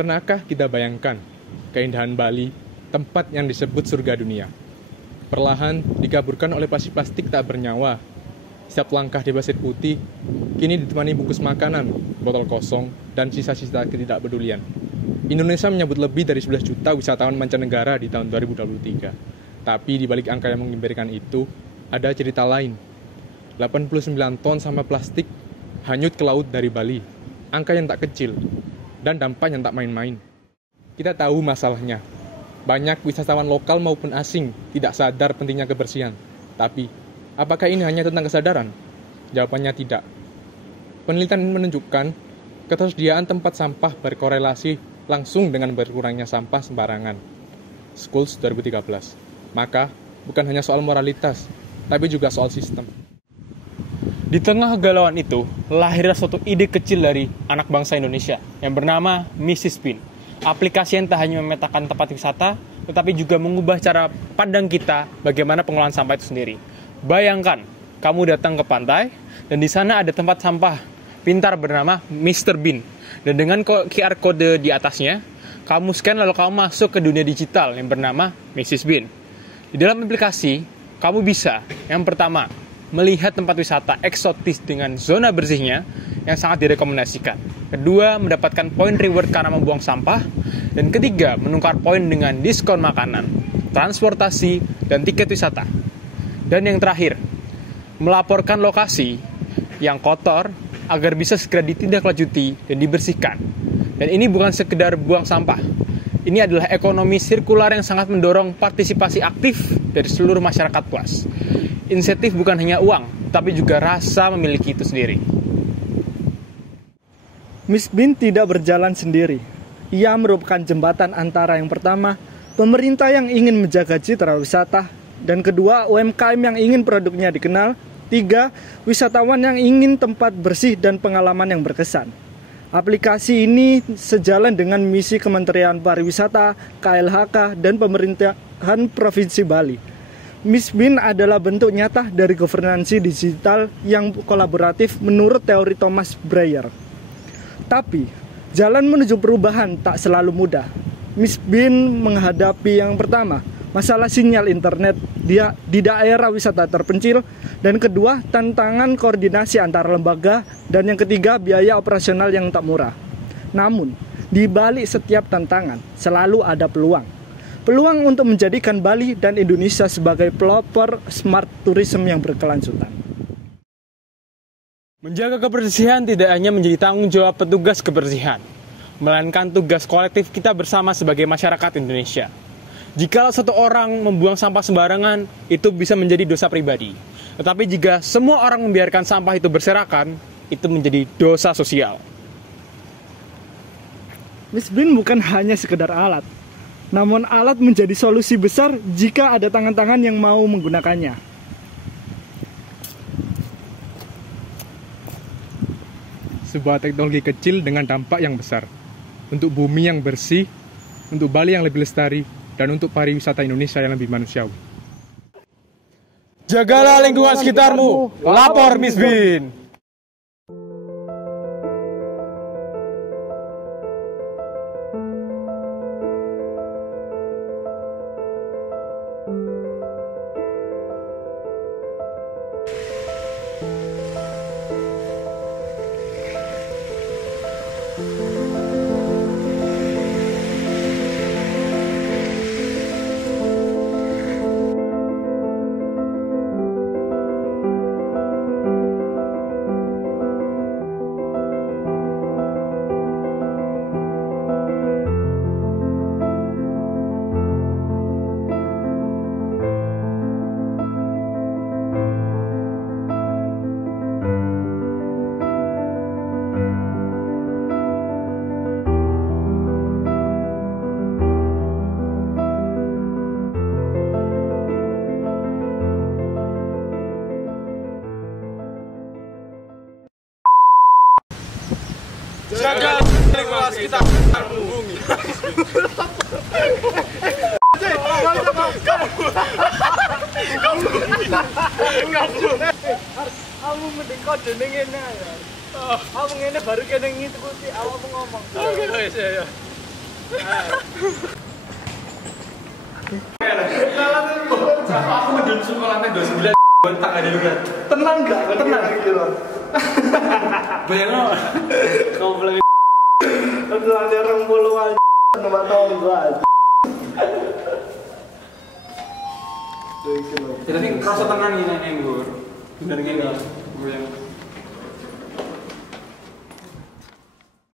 Pernahkah kita bayangkan keindahan Bali, tempat yang disebut surga dunia? Perlahan dikaburkan oleh plastik-plastik tak bernyawa. Setiap langkah di pasir putih kini ditemani bungkus makanan, botol kosong, dan sisa-sisa ketidakpedulian. Indonesia menyambut lebih dari 11 juta wisatawan mancanegara di tahun 2023. Tapi di balik angka yang mengembirakan itu, ada cerita lain. 89 ton sampah plastik hanyut ke laut dari Bali. Angka yang tak kecil, dan dampak yang tak main-main. Kita tahu masalahnya. Banyak wisatawan lokal maupun asing tidak sadar pentingnya kebersihan. Tapi, apakah ini hanya tentang kesadaran? Jawabannya tidak. Penelitian menunjukkan ketersediaan tempat sampah berkorelasi langsung dengan berkurangnya sampah sembarangan. Schools 2013. Maka, bukan hanya soal moralitas, tapi juga soal sistem. Di tengah kegalauan itu, lahirlah suatu ide kecil dari anak bangsa Indonesia yang bernama Mrs. Bin. Aplikasi yang tak hanya memetakan tempat wisata, tetapi juga mengubah cara pandang kita bagaimana pengelolaan sampah itu sendiri. Bayangkan, kamu datang ke pantai, dan di sana ada tempat sampah pintar bernama Mr. Bin. Dan dengan QR code di atasnya, kamu scan lalu kamu masuk ke dunia digital yang bernama Mrs. Bin. Di dalam aplikasi, kamu bisa, yang pertama, melihat tempat wisata eksotis dengan zona bersihnya yang sangat direkomendasikan. Kedua, mendapatkan poin reward karena membuang sampah. Dan ketiga, menukar poin dengan diskon makanan, transportasi, dan tiket wisata. Dan yang terakhir, melaporkan lokasi yang kotor agar bisa segera ditindaklanjuti dan dibersihkan. Dan ini bukan sekedar buang sampah. Ini adalah ekonomi sirkular yang sangat mendorong partisipasi aktif dari seluruh masyarakat luas. Insentif bukan hanya uang, tapi juga rasa memiliki itu sendiri. Miss Bin tidak berjalan sendiri. Ia merupakan jembatan antara yang pertama, pemerintah yang ingin menjaga citra wisata, dan kedua, UMKM yang ingin produknya dikenal, tiga, wisatawan yang ingin tempat bersih dan pengalaman yang berkesan. Aplikasi ini sejalan dengan misi Kementerian Pariwisata, KLHK, dan Pemerintahan Provinsi Bali. Miss Bin adalah bentuk nyata dari governansi digital yang kolaboratif menurut teori Thomas Breyer. Tapi, jalan menuju perubahan tak selalu mudah. Miss Bin menghadapi yang pertama, masalah sinyal internet di daerah wisata terpencil, dan kedua, tantangan koordinasi antar lembaga, dan yang ketiga, biaya operasional yang tak murah. Namun, di balik setiap tantangan, selalu ada peluang. Peluang untuk menjadikan Bali dan Indonesia sebagai pelopor smart tourism yang berkelanjutan. Menjaga kebersihan tidak hanya menjadi tanggung jawab petugas kebersihan, melainkan tugas kolektif kita bersama sebagai masyarakat Indonesia. Jika satu orang membuang sampah sembarangan, itu bisa menjadi dosa pribadi. Tetapi jika semua orang membiarkan sampah itu berserakan, itu menjadi dosa sosial. Miss Bin bukan hanya sekedar alat, namun alat menjadi solusi besar jika ada tangan-tangan yang mau menggunakannya. Sebuah teknologi kecil dengan dampak yang besar. Untuk bumi yang bersih, untuk Bali yang lebih lestari, dan untuk pariwisata Indonesia yang lebih manusiawi. Jagalah lingkungan sekitarmu, lapor Miss Bin. Jaga lingkungan sekitar bumi. Kamu mending kode ngene ya. Kamu ngene baru kene ngikuti awakmu ngomong. Oke, ya. Oke, oke. Kamu mending kode ngene aja. Kamu ngene baru kene ngikuti awakmu ngomong. Oke, oke. Kamu mending kode ngene aja. Kamu ngene baru kene ngikuti awakmu ngomong. Oke, oke. Kamu mending kode ngene aja. Kamu ngene baru kene ngikuti awakmu ngomong. Oke, oke. Aku menjunjung ke lantai 29 bentak aja juga. Tenang nggak? Tenang gitu. Bayangin kamu bilang Udah ada orang puluhan nomor tahun gua aja. tapi kerasa tenang ini gue. Bener gini. Gue yang